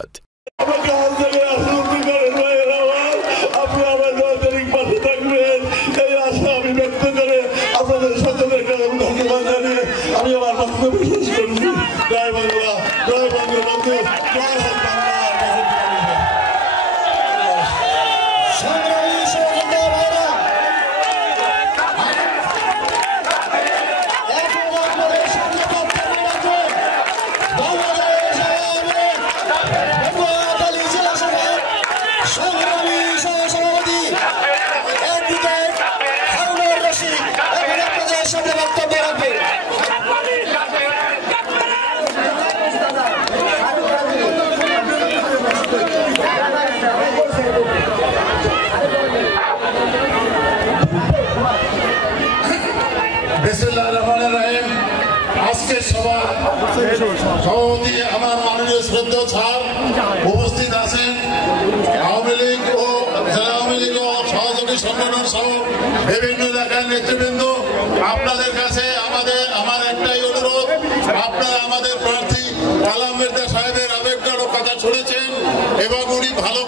ধন্যবাদ। আমি আমার বক্তব্য শেষ করছি। জয় বাংলা, জয় বঙ্গবন্ধু, জয় বাংলা। আজকের সভা সভাপতি আমার মাননীয় শ্রদ্ধেয় স্যার উপস্থিত আছেন, আওয়ামী লীগ ও আওয়ামী লীগ ও সহযোগী সংগঠন সহ বিভিন্ন এলাকার নেতৃবৃন্দ, আপনাদের কাছে আমার একটাই অনুরোধ, আপনারা আমাদের প্রার্থী কালাম মির্জা সাহেবের আবেগগত কথা শুনেছেন এবং উনি ভালো